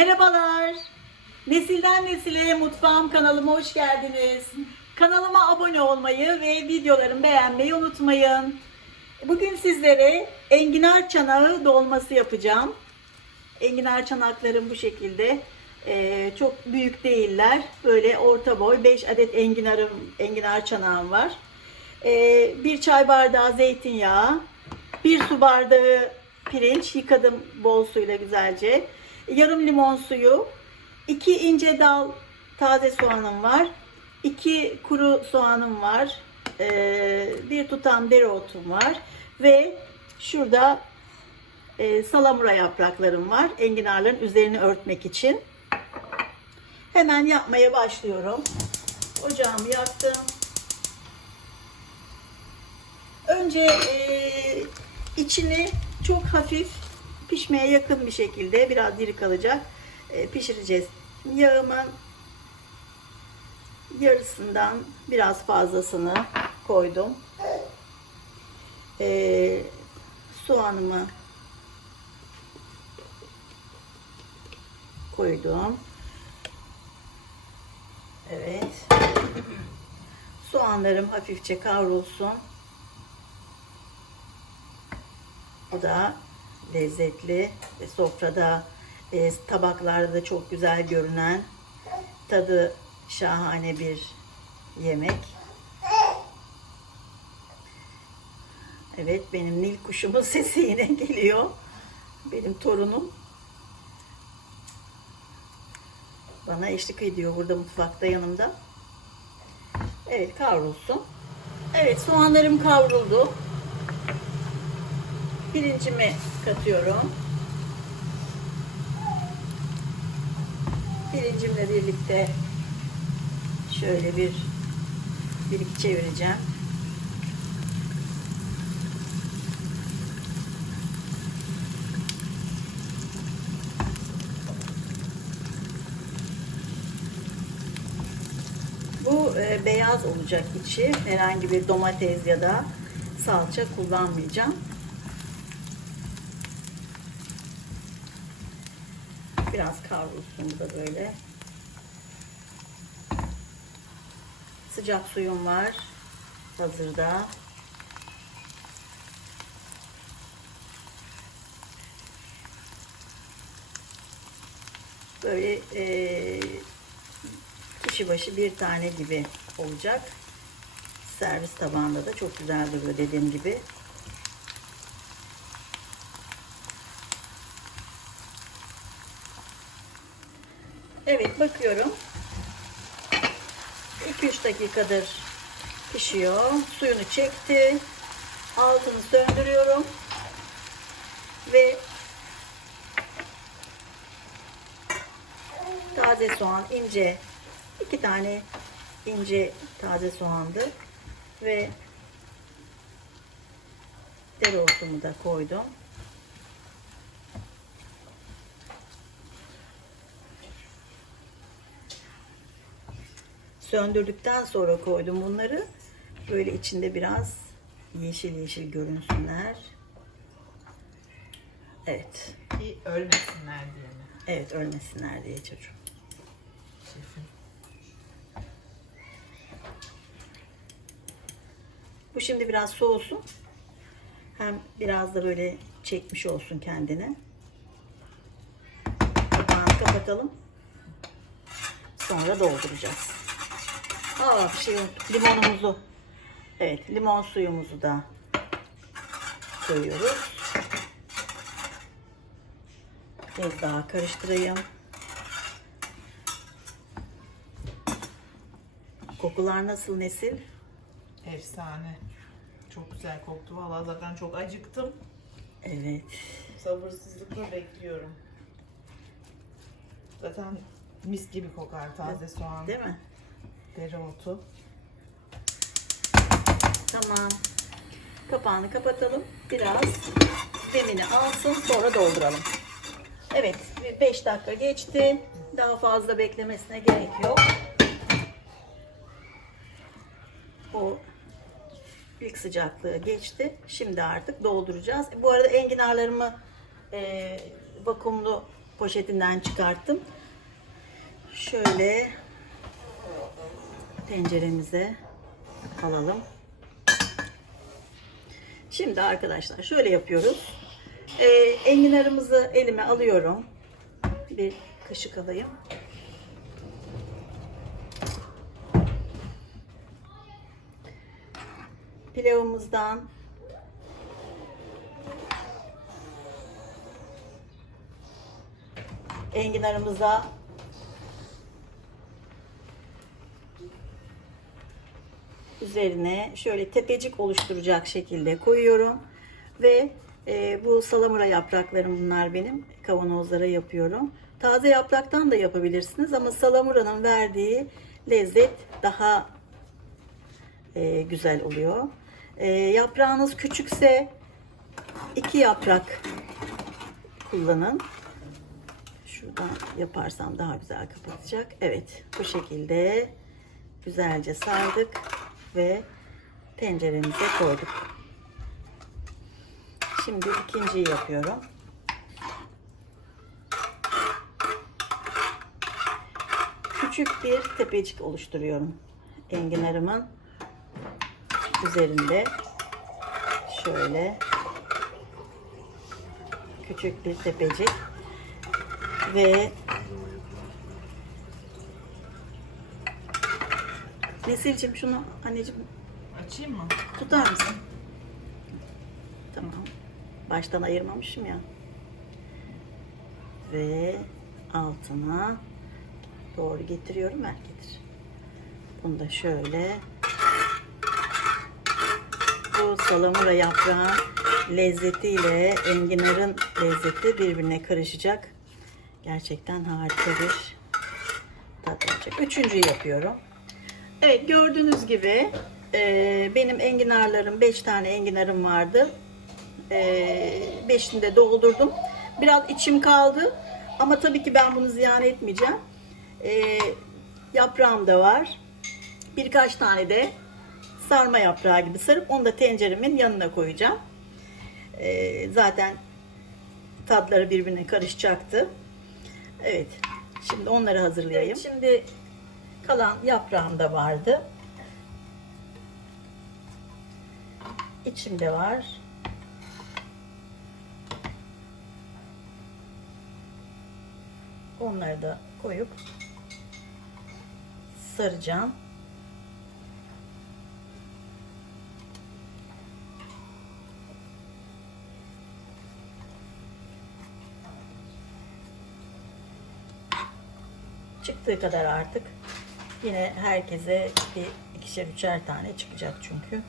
Merhabalar. Nesilden Nesile Mutfağım kanalıma hoş geldiniz. Kanalıma abone olmayı ve videolarımı beğenmeyi unutmayın. Bugün sizlere enginar çanağı dolması yapacağım. Enginar çanaklarım bu şekilde. Ee, çok büyük değiller. Böyle orta boy 5 adet enginarım, enginar çanağım var. Ee, bir çay bardağı zeytinyağı, bir su bardağı pirinç yıkadım bol suyla güzelce. Yarım limon suyu, iki ince dal taze soğanım var. iki kuru soğanım var. Ee, bir tutam dereotum var. Ve şurada e, salamura yapraklarım var. Enginarların üzerini örtmek için. Hemen yapmaya başlıyorum. Ocağımı yaktım. Önce e, içini çok hafif pişmeye yakın bir şekilde biraz diri kalacak e, pişireceğiz. Yağımın yarısından biraz fazlasını koydum. E, soğanımı koydum. Evet. Soğanlarım hafifçe kavrulsun. O da lezzetli ve sofrada e, tabaklarda da çok güzel görünen tadı şahane bir yemek. Evet benim Nil kuşumun sesi yine geliyor. Benim torunum bana eşlik ediyor burada mutfakta yanımda. Evet kavrulsun. Evet soğanlarım kavruldu. Pirincimi katıyorum. Pirincimle birlikte şöyle bir bir iki çevireceğim. Bu e, beyaz olacak içi. Herhangi bir domates ya da salça kullanmayacağım. Biraz kavrulsun da böyle. Sıcak suyum var hazırda. Böyle e, kişi başı bir tane gibi olacak. Servis tabağında da çok güzel duruyor dediğim gibi. Evet bakıyorum. 2-3 dakikadır pişiyor. Suyunu çekti. Altını söndürüyorum. Ve taze soğan ince iki tane ince taze soğandı ve dereotumu da koydum. Söndürdükten sonra koydum bunları. Böyle içinde biraz yeşil yeşil görünsünler. Evet. Ki ölmesinler diye mi? Evet ölmesinler diye çocuğum. Şefim. Bu şimdi biraz soğusun. Hem biraz da böyle çekmiş olsun kendini. Kapağını kapatalım. Sonra dolduracağız. Aa şey. Limonumuzu. Evet limon suyumuzu da koyuyoruz. Biraz daha karıştırayım. Kokular nasıl nesil? Efsane. Çok güzel koktu. Vallahi zaten çok acıktım. Evet. Sabırsızlıkla bekliyorum. Zaten mis gibi kokar taze soğan, Değil mi? Dereotu. Tamam. Kapağını kapatalım. Biraz demini alsın sonra dolduralım. Evet 5 dakika geçti. Daha fazla beklemesine gerek yok. O ilk sıcaklığı geçti. Şimdi artık dolduracağız. Bu arada enginarlarımı e, vakumlu poşetinden çıkarttım. Şöyle tenceremize alalım. Şimdi arkadaşlar şöyle yapıyoruz. Ee, enginarımızı elime alıyorum. Bir kaşık alayım. Pilavımızdan enginarımıza üzerine şöyle tepecik oluşturacak şekilde koyuyorum ve e, bu salamura yapraklarım bunlar benim kavanozlara yapıyorum. Taze yapraktan da yapabilirsiniz ama salamuranın verdiği lezzet daha e, güzel oluyor. E, yaprağınız küçükse iki yaprak kullanın. Şuradan yaparsam daha güzel kapatacak. Evet bu şekilde güzelce sardık ve tenceremize koyduk. Şimdi ikinciyi yapıyorum. Küçük bir tepecik oluşturuyorum. Enginarımın üzerinde şöyle küçük bir tepecik ve Nesil'cim şunu anneciğim Açayım mı? tutar mısın? Tamam. Baştan ayırmamışım ya. Ve altına doğru getiriyorum. Ver getir. Bunu da şöyle bu salamura yaprağın lezzetiyle enginarın lezzeti birbirine karışacak. Gerçekten harika bir tat olacak. Üçüncüyü yapıyorum. Evet gördüğünüz gibi e, benim enginarlarım 5 tane enginarım vardı. E, beşini de doldurdum. Biraz içim kaldı ama tabii ki ben bunu ziyan etmeyeceğim. E, yaprağım da var. Birkaç tane de sarma yaprağı gibi sarıp onu da tenceremin yanına koyacağım. E, zaten tatları birbirine karışacaktı. Evet. Şimdi onları hazırlayayım. Evet, şimdi kalan yaprağım da vardı. İçimde var. Onları da koyup saracağım. Çıktığı kadar artık yine herkese bir ikişer üçer tane çıkacak çünkü.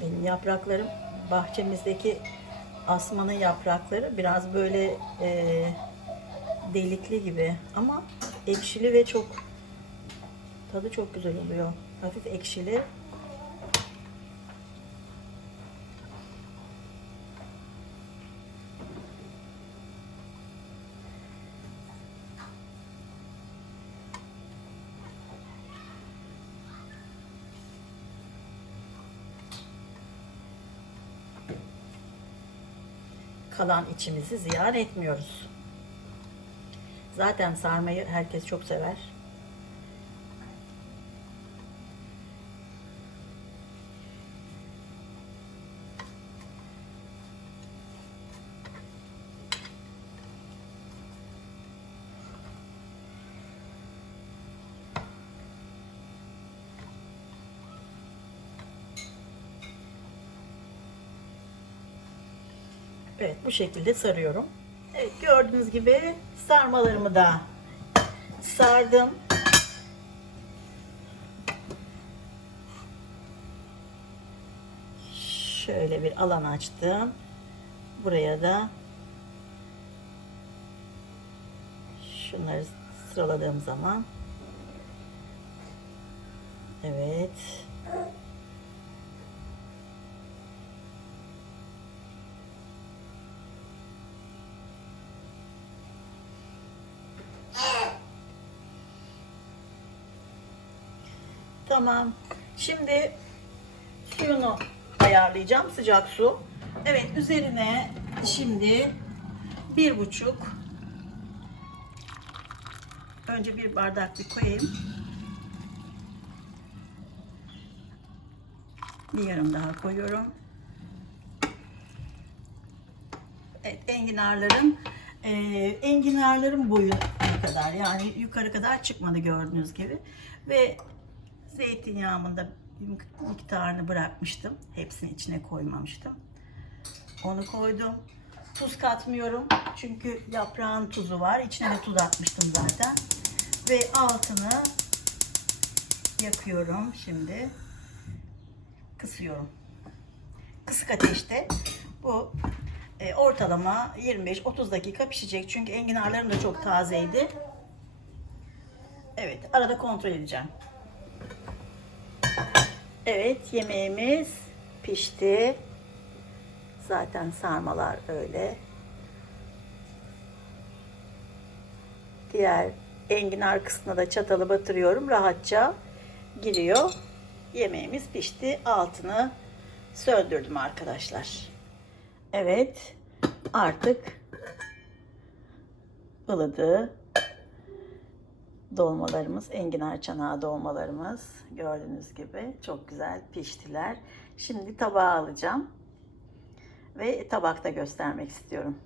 Benim yapraklarım bahçemizdeki asmanın yaprakları biraz böyle e, delikli gibi ama ekşili ve çok tadı çok güzel oluyor. Hafif ekşili. Kalan içimizi ziyan etmiyoruz. Zaten sarmayı herkes çok sever. Evet bu şekilde sarıyorum. Evet gördüğünüz gibi sarmalarımı da sardım. Şöyle bir alan açtım. Buraya da şunları sıraladığım zaman Evet. Tamam. Şimdi suyunu ayarlayacağım. Sıcak su. Evet üzerine şimdi bir buçuk önce bir bardak bir koyayım. Bir yarım daha koyuyorum. Evet, enginarların e, enginarların boyu kadar yani yukarı kadar çıkmadı gördüğünüz gibi ve zeytinyağımında bir miktarını bırakmıştım. Hepsini içine koymamıştım. Onu koydum. Tuz katmıyorum. Çünkü yaprağın tuzu var. İçine de tuz atmıştım zaten. Ve altını yakıyorum şimdi. Kısıyorum. Kısık ateşte bu e, ortalama 25-30 dakika pişecek. Çünkü enginarlarım da çok tazeydi. Evet, arada kontrol edeceğim. Evet, yemeğimiz pişti. Zaten sarmalar öyle. Diğer enginar kısmına da çatalı batırıyorum. Rahatça giriyor. Yemeğimiz pişti. Altını söndürdüm arkadaşlar. Evet. Artık ılıdı. Dolmalarımız, enginar çanağı dolmalarımız gördüğünüz gibi çok güzel piştiler. Şimdi tabağa alacağım ve tabakta göstermek istiyorum.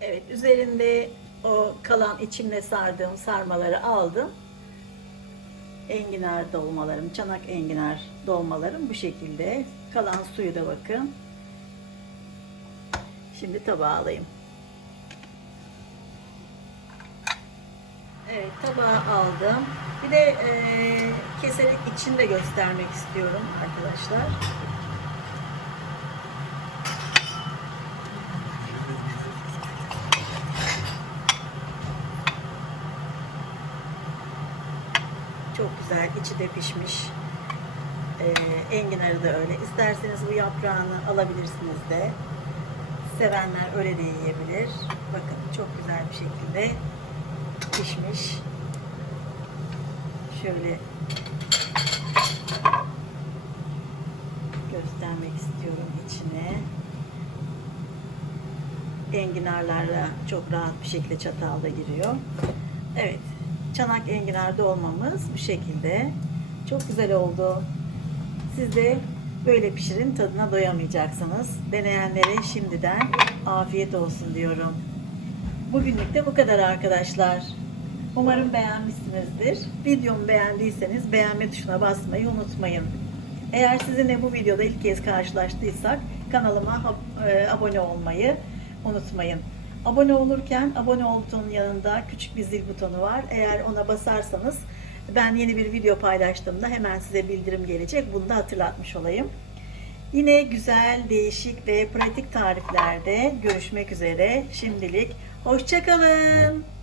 Evet, üzerinde o kalan içimle sardığım sarmaları aldım. Enginar dolmalarım, çanak enginar dolmalarım bu şekilde. Kalan suyu da bakın. Şimdi tabağa alayım. Evet tabağa aldım. Bir de e, keserek içini de göstermek istiyorum arkadaşlar. Çok güzel içi de pişmiş. E, enginarı da öyle. İsterseniz bu yaprağını alabilirsiniz de. Sevenler öyle de yiyebilir. Bakın çok güzel bir şekilde pişmiş. Şöyle göstermek istiyorum içine. Enginarlarla çok rahat bir şekilde çatalda giriyor. Evet, çanak enginar dolmamız bu şekilde. Çok güzel oldu. Siz de böyle pişirin tadına doyamayacaksınız. Deneyenlere şimdiden afiyet olsun diyorum. Bugünlük de bu kadar arkadaşlar. Umarım beğenmişsinizdir. Videomu beğendiyseniz beğenme tuşuna basmayı unutmayın. Eğer sizinle bu videoda ilk kez karşılaştıysak kanalıma e, abone olmayı unutmayın. Abone olurken abone ol butonun yanında küçük bir zil butonu var. Eğer ona basarsanız ben yeni bir video paylaştığımda hemen size bildirim gelecek. Bunu da hatırlatmış olayım. Yine güzel, değişik ve pratik tariflerde görüşmek üzere. Şimdilik hoşçakalın.